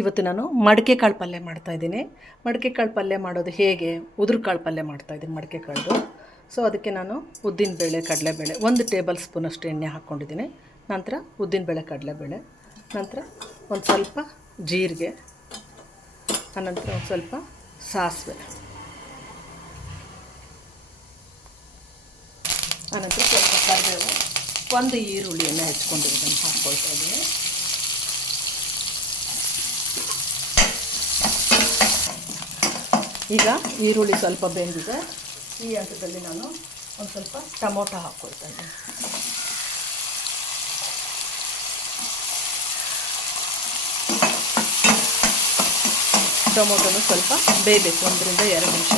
ಇವತ್ತು ನಾನು ಮಡಿಕೆ ಕಾಳು ಪಲ್ಯ ಮಾಡ್ತಾಯಿದ್ದೀನಿ. ಮಡಿಕೆ ಕಾಳು ಪಲ್ಯ ಮಾಡೋದು ಹೇಗೆ, ಉದುರು ಕಾಳು ಪಲ್ಯ ಮಾಡ್ತಾಯಿದ್ದೀನಿ ಮಡಿಕೆ ಕಾಳ್ದು. ಸೊ ಅದಕ್ಕೆ ನಾನು ಉದ್ದಿನಬೇಳೆ, ಕಡಲೆಬೇಳೆ 1 ಟೇಬಲ್ ಸ್ಪೂನಷ್ಟು ಎಣ್ಣೆ ಹಾಕ್ಕೊಂಡಿದ್ದೀನಿ. ನಂತರ ಉದ್ದಿನಬೇಳೆ, ಕಡಲೆಬೇಳೆ, ನಂತರ ಒಂದು ಸ್ವಲ್ಪ ಜೀರಿಗೆ, ಆನಂತರ ಒಂದು ಸ್ವಲ್ಪ ಸಾಸಿವೆ, ಆನಂತರ ಸ್ವಲ್ಪ ಕರಿಬೇವು, 1 ಈರುಳ್ಳಿಯನ್ನು ಹೆಚ್ಕೊಂಡಿರೋದನ್ನು ಹಾಕ್ಕೊಳ್ತಾ ಇದ್ದೀನಿ. ಈಗ ಈರುಳ್ಳಿ ಸ್ವಲ್ಪ ಬೆಂದಿದೆ. ಈ ಹಂತದಲ್ಲಿ ನಾನು ಒಂದು ಸ್ವಲ್ಪ ಟೊಮೊಟೊ ಹಾಕ್ಕೊಳ್ತಾ ಇದ್ದೀನಿ. ಟೊಮೊಟೊನು ಸ್ವಲ್ಪ ಬೇಯಬೇಕು, 1 ರಿಂದ 2 ನಿಮಿಷ.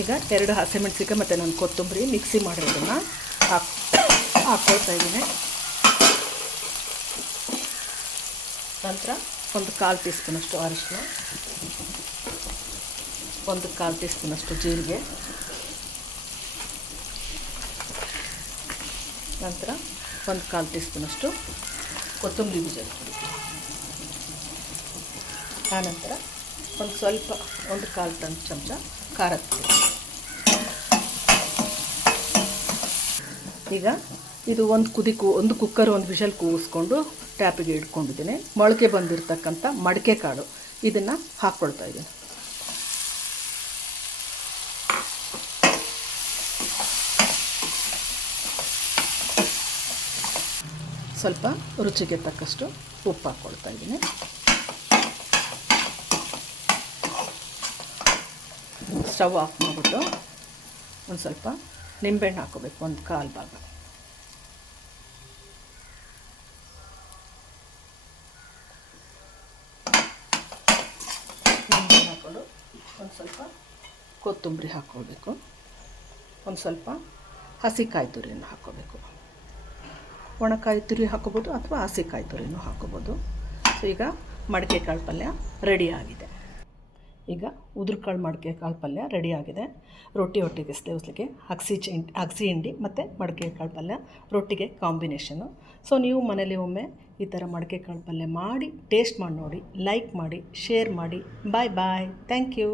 ಈಗ 2 ಹಸಿಮೆಣಸಿನಕಾಯಿ ಮತ್ತು ನಾನು ಕೊತ್ತಂಬರಿ ಮಿಕ್ಸಿ ಮಾಡಿರೋದನ್ನು ಹಾಕ್ಕೊಳ್ತಾ ಇದ್ದೀನಿ. ನಂತರ ಒಂದು 1/4 ಟೀ ಸ್ಪೂನಷ್ಟು ಅರಿಶಿನ, ಒಂದು 1/4 ಟೀ ಸ್ಪೂನಷ್ಟು ಜೀರಿಗೆ, ನಂತರ ಒಂದು 1/4 ಟೀ ಸ್ಪೂನಷ್ಟು ಕೊತ್ತಂಬರಿ ಬೀಜ, ಆನಂತರ ಒಂದು ಸ್ವಲ್ಪ ಒಂದು 1/4 ಚಮಚ ಖಾರದ ಪುಡಿ. ಈಗ ಇದು ಒಂದು ಕುಕ್ಕರ್ ಒಂದು ವಿಷಲ್ ಕೂಗಿಸ್ಕೊಂಡು ಟ್ಯಾಪಿಗೆ ಇಟ್ಕೊಂಡಿದ್ದೀನಿ. ಮೊಳಕೆ ಬಂದಿರತಕ್ಕಂಥ ಮಡಿಕೆ ಕಾಳು ಇದನ್ನು ಹಾಕ್ಕೊಳ್ತಾ ಇದ್ದೀನಿ. ಸ್ವಲ್ಪ ರುಚಿಗೆ ತಕ್ಕಷ್ಟು ಉಪ್ಪು ಹಾಕ್ಕೊಳ್ತಾ ಇದ್ದೀನಿ. ಸ್ಟವ್ ಆಫ್ ಮಾಡಿಬಿಟ್ಟು ಒಂದು ಸ್ವಲ್ಪ ನಿಂಬೆಹಣ್ಣು ಹಾಕ್ಕೋಬೇಕು, ಒಂದು 1/4 ಭಾಗ. ನಿಂಬೆಹಣ್ಣು ಹಾಕ್ಕೊಂಡು ಒಂದು ಸ್ವಲ್ಪ ಕೊತ್ತಂಬರಿ ಹಾಕ್ಕೊಳ್ಬೇಕು, ಒಂದು ಸ್ವಲ್ಪ ಹಸಿ ಕಾಯಿ ತುರಿಯನ್ನು ಹಾಕ್ಕೋಬೇಕು. ಒಣಕಾಯಿ ತುರಿ ಹಾಕ್ಕೋಬೋದು ಅಥವಾ ಹಸಿ ಕಾಯಿ ತುರಿನೂ ಹಾಕ್ಕೋಬೋದು. ಸೊ ಈಗ ಮಡಿಕೆ ಕಾಳು ಪಲ್ಯ ರೆಡಿಯಾಗಿದೆ. ಈಗ ಉದುರುಕಾಳು ಮಡಿಕೆ ಕಾಳು ಪಲ್ಯ ರೆಡಿಯಾಗಿದೆ. ರೊಟ್ಟಿ ಒಟ್ಟಿಗೆ ಸೇವಿಸಲಿಕ್ಕೆ ಅಗಸಿ ಹಿಂಡಿ ಮತ್ತು ಮಡಿಕೆ ಕಾಳು ಪಲ್ಯ ರೊಟ್ಟಿಗೆ ಕಾಂಬಿನೇಷನ್ನು. ಸೊ ನೀವು ಮನೇಲಿ ಒಮ್ಮೆ ಈ ಥರ ಮಡಿಕೆ ಕಾಳು ಪಲ್ಯ ಮಾಡಿ ಟೇಸ್ಟ್ ಮಾಡಿ ನೋಡಿ, ಲೈಕ್ ಮಾಡಿ, ಶೇರ್ ಮಾಡಿ. Bye bye. Thank you.